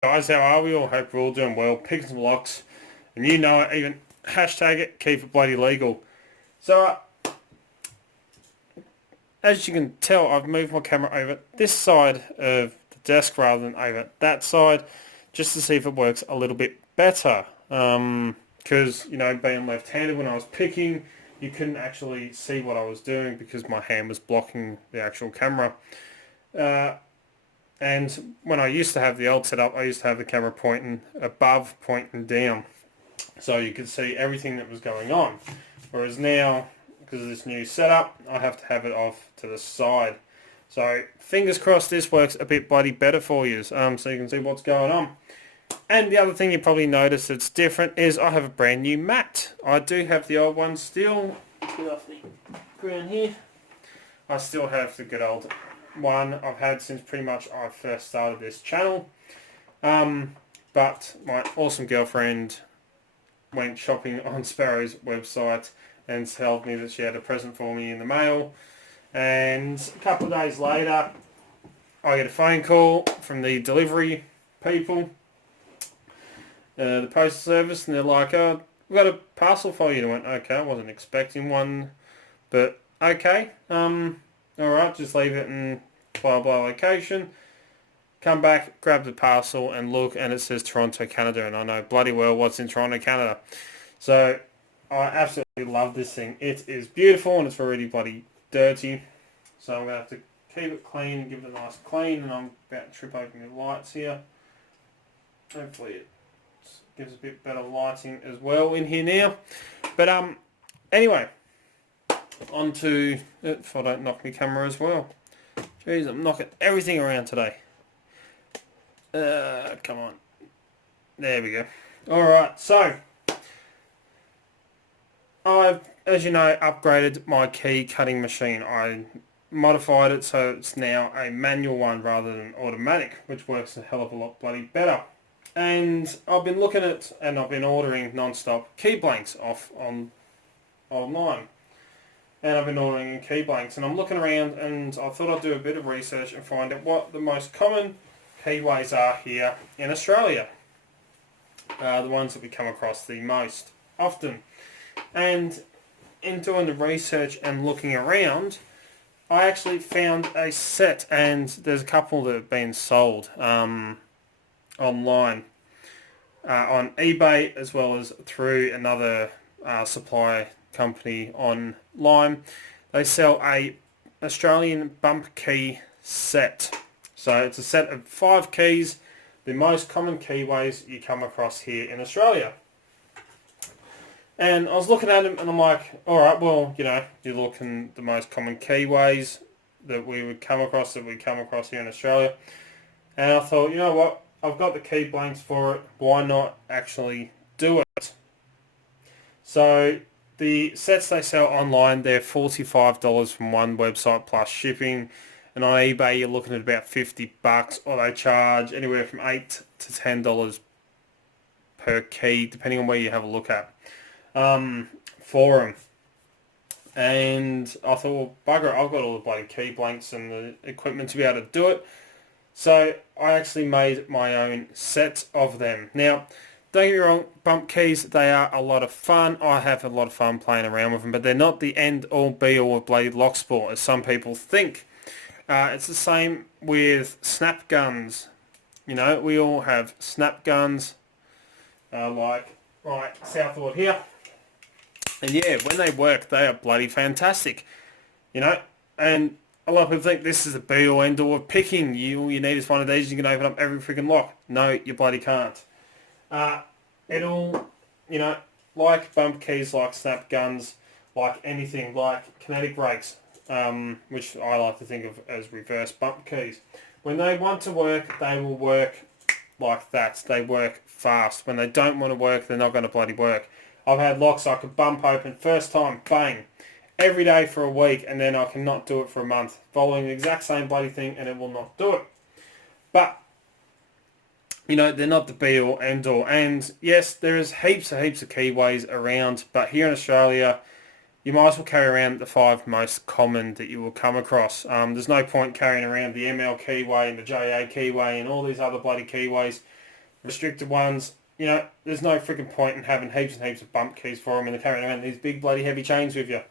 Guys, how are we all? Hope we're all doing well, picking some locks, and you know it, even hashtag it, keep it bloody legal. So, as you can tell, I've moved my camera over this side of the desk rather than over that side, just to see if it works a little bit better. Because, being left-handed when I was picking, you couldn't actually see what I was doing because my hand was blocking the actual camera. And when I used to have the old setup, I used to have the camera pointing above, pointing down. So you could see everything that was going on. Whereas now, because of this new setup, I have to have it off to the side. So fingers crossed this works a bit bloody better for you, so you can see what's going on. And the other thing you probably notice that's different is I have a brand new mat. I do have the old one still. Get off the ground here. I still have the good old one I've had since pretty much I first started this channel. But my awesome girlfriend went shopping on Sparrow's website and told me that she had a present for me in the mail. And a couple of days later, I get a phone call from the delivery people, the postal service, and they're like, "Oh, we've got a parcel for you." And I went, "Okay, I wasn't expecting one, but okay, alright, just leave it in blah blah location." Come back, grab the parcel and look, and it says Toronto, Canada, and I know bloody well what's in Toronto, Canada. So I absolutely love this thing. It is beautiful and it's already bloody dirty. So I'm going to have to keep it clean, give it a nice clean, and I'm about to trip open the lights here. Hopefully it gives a bit better lighting as well in here now. But anyway, on to it, if I don't knock my camera as well. Jeez, I'm knocking everything around today. Come on. There we go. Alright, so I've, as you know, upgraded my key cutting machine. I modified it so it's now a manual one rather than automatic, which works a hell of a lot bloody better. And I've been looking at, and I've been ordering non-stop key blanks off online. And I've been ordering key blanks, and I'm looking around, and I thought I'd do a bit of research and find out what the most common keyways are here in Australia. The ones that we come across the most often. And in doing the research and looking around, I actually found a set, and there's a couple that have been sold online on eBay as well as through another supply company online. They sell a Australian bump key set. So it's a set of 5 keys, the most common keyways you come across here in Australia. And I was looking at them and I'm like, alright, well, you're looking the most common keyways that we come across here in Australia. And I thought, you know what, I've got the key blanks for it, why not actually do it? So the sets they sell online, they're $45 from one website plus shipping. And on eBay, you're looking at about $50, or they charge anywhere from $8 to $10 per key, depending on where you have a look at, for them. And I thought, well, bugger, I've got all the bloody key blanks and the equipment to be able to do it. So I actually made my own set of them. Now, don't get me wrong, bump keys, they are a lot of fun. I have a lot of fun playing around with them, but they're not the end-all be-all of bloody Locksport, as some people think. It's the same with snap guns. We all have snap guns, like right southward here. And yeah, when they work, they are bloody fantastic. And a lot of people think this is the be-all end-all of picking. All you need is one of these, you can open up every freaking lock. No, you bloody can't. It all, like bump keys, like snap guns, like anything, like kinetic brakes, which I like to think of as reverse bump keys. When they want to work, they will work like that. They work fast. When they don't want to work, they're not going to bloody work. I've had locks I could bump open first time, bang, every day for a week, and then I cannot do it for a month, following the exact same bloody thing, and it will not do it. But they're not the be-all, end-all. And yes, there is heaps of keyways around, but here in Australia, you might as well carry around the 5 most common that you will come across. There's no point carrying around the ML keyway and the JA keyway and all these other bloody keyways. restricted ones, you know, there's no freaking point in having heaps and heaps of bump keys for them and they're carrying around these big bloody heavy chains with you.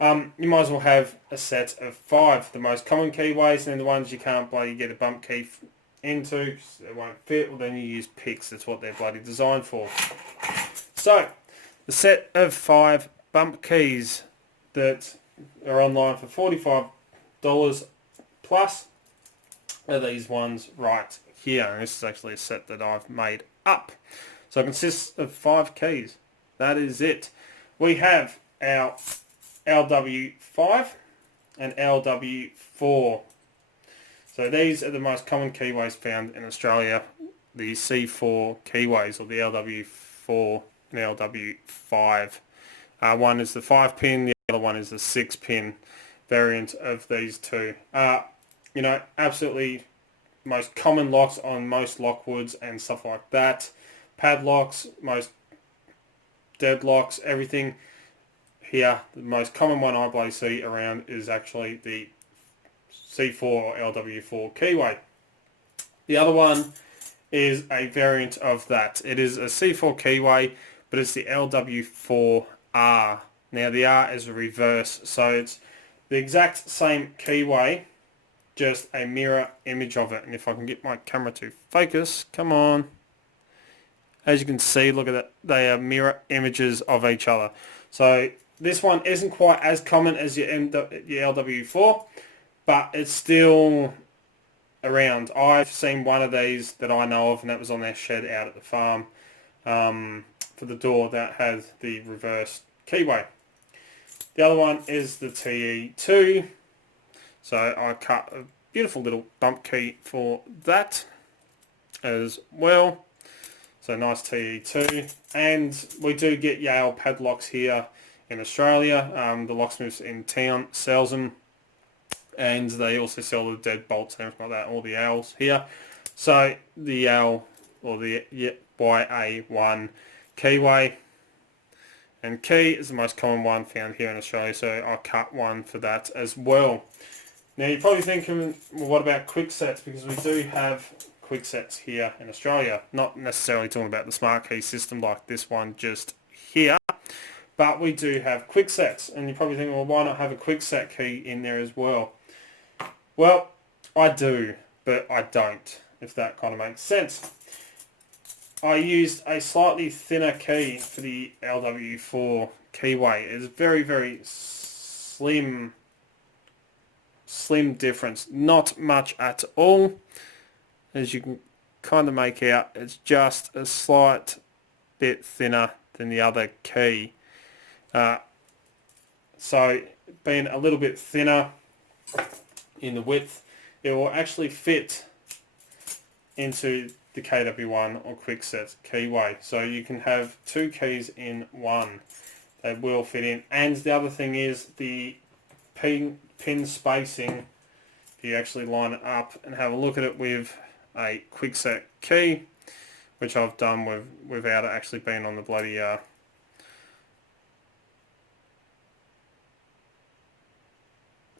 You might as well have a set of 5, the most common keyways, and then the ones you can't bloody get a bump key into because they won't fit, well then you use picks. That's what they're bloody designed for. So, the set of 5 bump keys that are online for $45 plus are these ones right here. And this is actually a set that I've made up. So it consists of 5 keys. That is it. We have our LW5 and LW4. So these are the most common keyways found in Australia, the C4 keyways, or the LW4 and LW5. One is the 5-pin, the other one is the 6-pin variant of these two. You know, absolutely most common locks on most lockwoods and stuff like that. Padlocks, most deadlocks, everything. Here, the most common one I bloody see around is actually the C4 or LW4 keyway. The other one is a variant of that. It is a C4 keyway, but it's the LW4R. Now the R is a reverse, so it's the exact same keyway, just a mirror image of it. And if I can get my camera to focus, come on. As you can see, look at that, they are mirror images of each other. So this one isn't quite as common as your LW4, but it's still around. I've seen one of these that I know of, and that was on their shed out at the farm for the door that has the reverse keyway. The other one is the TE2. So I cut a beautiful little bump key for that as well. So nice TE2. And we do get Yale padlocks here in Australia. The locksmiths in town sells them, and they also sell the dead bolts and everything like that, all the Yales here. So the Yale, or the YA1 keyway, and key is the most common one found here in Australia, so I cut one for that as well. Now you're probably thinking, well, what about quick sets? Because we do have quick sets here in Australia, not necessarily talking about the smart key system like this one just here. But we do have quick sets, and you're probably thinking, well, why not have a quick set key in there as well? Well, I do, but I don't, if that kind of makes sense. I used a slightly thinner key for the LW4 keyway. It's very, very slim difference. Not much at all. As you can kind of make out, it's just a slight bit thinner than the other key. So being a little bit thinner in the width, it will actually fit into the KW1 or Quickset keyway. So you can have 2 keys in one. They will fit in. And the other thing is the pin spacing. If you actually line it up and have a look at it with a Quickset key, which I've done without it actually being on the bloody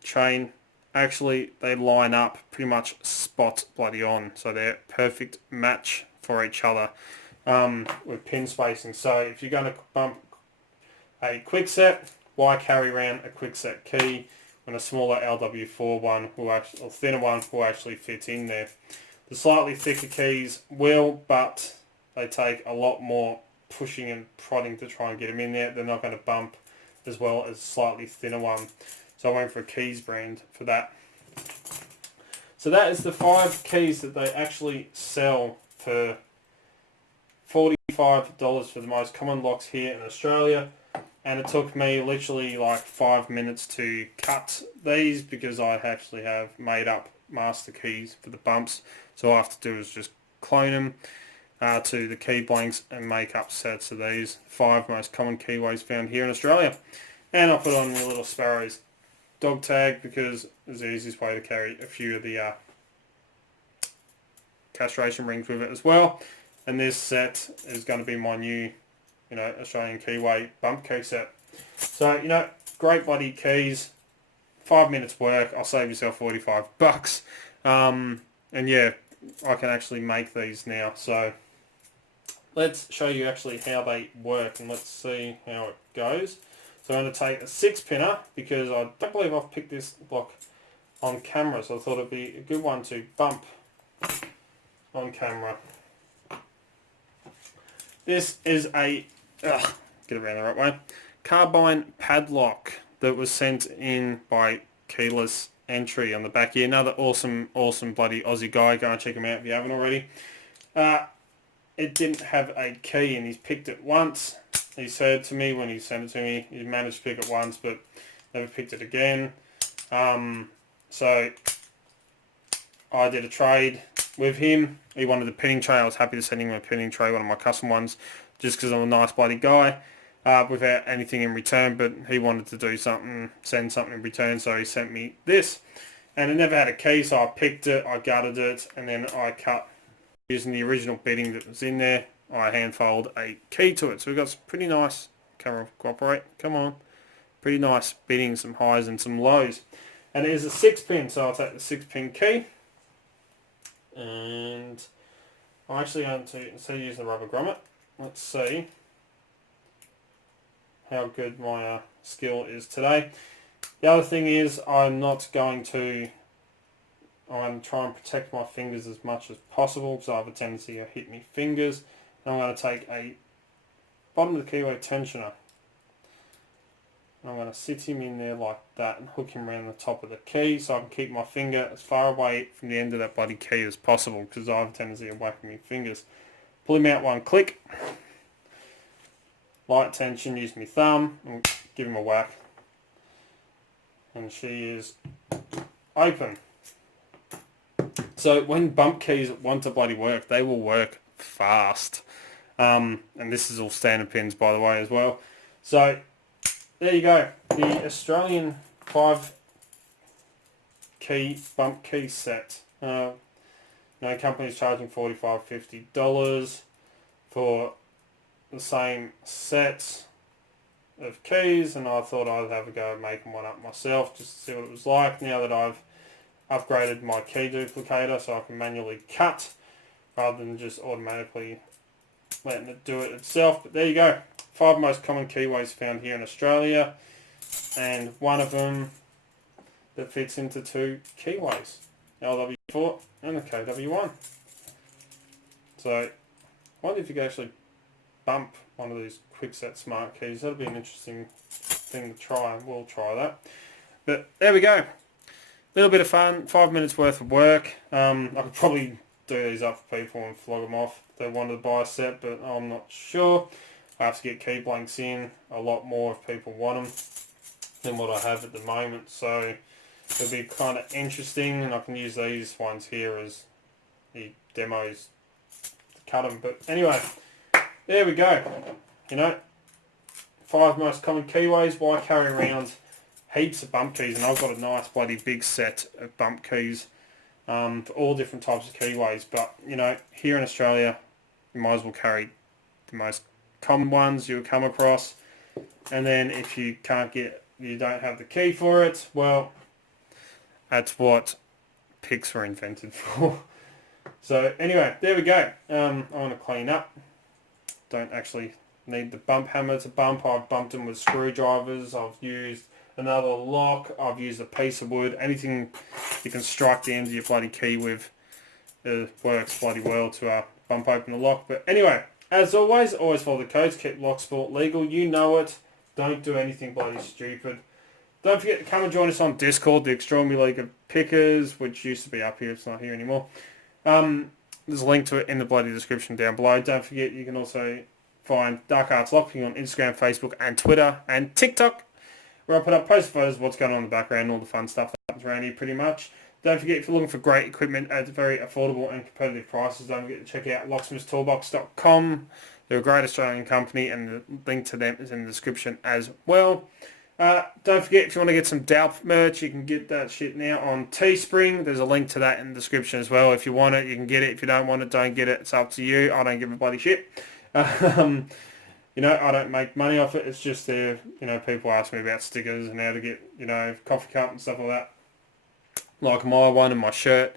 chain, actually they line up pretty much spot bloody on, so they're perfect match for each other with pin spacing. So if you're going to bump a Quickset, why carry around a Quickset key when a smaller LW4 one will actually, or thinner one, will actually fit in there? The slightly thicker keys will, but they take a lot more pushing and prodding to try and get them in there. They're not going to bump as well as a slightly thinner one. So I went for a Keys brand for that. So that is the 5 keys that they actually sell for $45 for the most common locks here in Australia. And it took me literally like 5 minutes to cut these because I actually have made up master keys for the bumps. So all I have to do is just clone them to the key blanks and make up sets of these 5 most common keyways found here in Australia. And I'll put on the little Sparrows dog tag because it's the easiest way to carry a few of the castration rings with it as well. And this set is going to be my new, Australian keyway bump key set. So, great bloody keys. 5 minutes work. I'll save yourself $45. And yeah, I can actually make these now. So let's show you actually how they work and let's see how it goes. So I'm going to take a 6-pinner because I don't believe I've picked this block on camera, so I thought it'd be a good one to bump on camera. This is a, get around the right way, carbine padlock that was sent in by Keyless Entry on the back here. Another awesome bloody Aussie guy. Go and check him out if you haven't already. It didn't have a key and he's picked it once. He said to me when he sent it to me, he managed to pick it once but never picked it again. So I did a trade with him. He wanted a pinning tray. I was happy to send him a pinning tray, one of my custom ones, just because I'm a nice bloody guy, without anything in return. But he wanted to do something, send something in return, so he sent me this. And it never had a key, so I picked it, I gutted it, and then I cut, using the original bitting that was in there, I hand-fold a key to it. So we've got some pretty nice, camera cooperate, come on, pretty nice bitting, some highs and some lows. And it is a 6-pin, so I'll take the 6-pin key. And I'm actually going to, instead of using the rubber grommet, let's see how good my skill is today. The other thing is I'm going to try and protect my fingers as much as possible because I have a tendency to hit my fingers. And I'm going to take a bottom of the keyway tensioner. I'm going to sit him in there like that and hook him around the top of the key so I can keep my finger as far away from the end of that bloody key as possible because I have a tendency of whacking my fingers. Pull him out one click. Light tension, use my thumb and give him a whack. And she is open. So when bump keys want to bloody work, they will work fast. And this is all standard pins by the way as well. So there you go, the Australian 5-key bump key set. No company's charging $45, $50 for the same set of keys, and I thought I'd have a go at making one up myself just to see what it was like now that I've upgraded my key duplicator so I can manually cut rather than just automatically letting it do it itself. But there you go. 5 most common keyways found here in Australia, and one of them that fits into 2 keyways, LW4 and the KW1. So I wonder if you could actually bump one of these quickset smart keys. That'll be an interesting thing to try, and we'll try that. But there we go. A little bit of fun, 5 minutes worth of work. I could probably do these up for people and flog them off if they wanted to buy a set, but I'm not sure. I have to get key blanks in a lot more if people want them than what I have at the moment, so it'll be kind of interesting, and I can use these ones here as the demos to cut them. But anyway, there we go. 5 most common keyways. Why carry around heaps of bump keys? And I've got a nice bloody big set of bump keys for all different types of keyways. But here in Australia, you might as well carry the most common ones you'll come across, and then if you don't have the key for it, well, that's what picks were invented for. So anyway, there we go. I want to clean up. Don't actually need the bump hammer to bump. I've bumped them with screwdrivers. I've used another lock. I've used a piece of wood. Anything you can strike the end of your bloody key with works bloody well to bump open the lock. But anyway, as always follow the codes. Keep Locksport legal. You know it. Don't do anything bloody stupid. Don't forget to come and join us on Discord, the Extraordinary League of Pickers, which used to be up here. It's not here anymore. There's a link to it in the bloody description down below. Don't forget you can also find Dark Arts Lockpicking on Instagram, Facebook and Twitter and TikTok, where I put up post photos of what's going on in the background and all the fun stuff that happens around here pretty much. Don't forget, if you're looking for great equipment at very affordable and competitive prices, don't forget to check out locksmithtoolbox.com. They're a great Australian company, and the link to them is in the description as well. Don't forget, if you want to get some Dalp merch, you can get that shit now on Teespring. There's a link to that in the description as well. If you want it, you can get it. If you don't want it, don't get it. It's up to you. I don't give a bloody shit. I don't make money off it. It's just there. People ask me about stickers and how to get, coffee cup and stuff like that. Like my one and my shirt.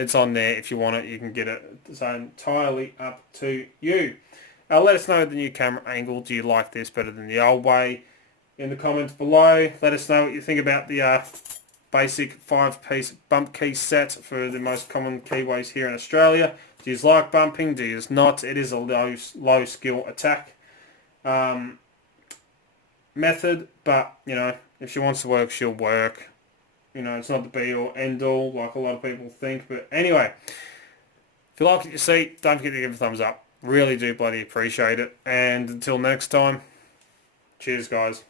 It's on there. If you want it, you can get it. It's entirely up to you. Let us know the new camera angle. Do you like this better than the old way? In the comments below, let us know what you think about the basic 5-piece bump key set for the most common keyways here in Australia. Do you like bumping? Do you not? It is a low skill attack method, but you know, if she wants to work, she'll work. You know, it's not the be all end all like a lot of people think. But anyway, if you like what you see, don't forget to give it a thumbs up. Really do bloody appreciate it. And until next time, cheers guys.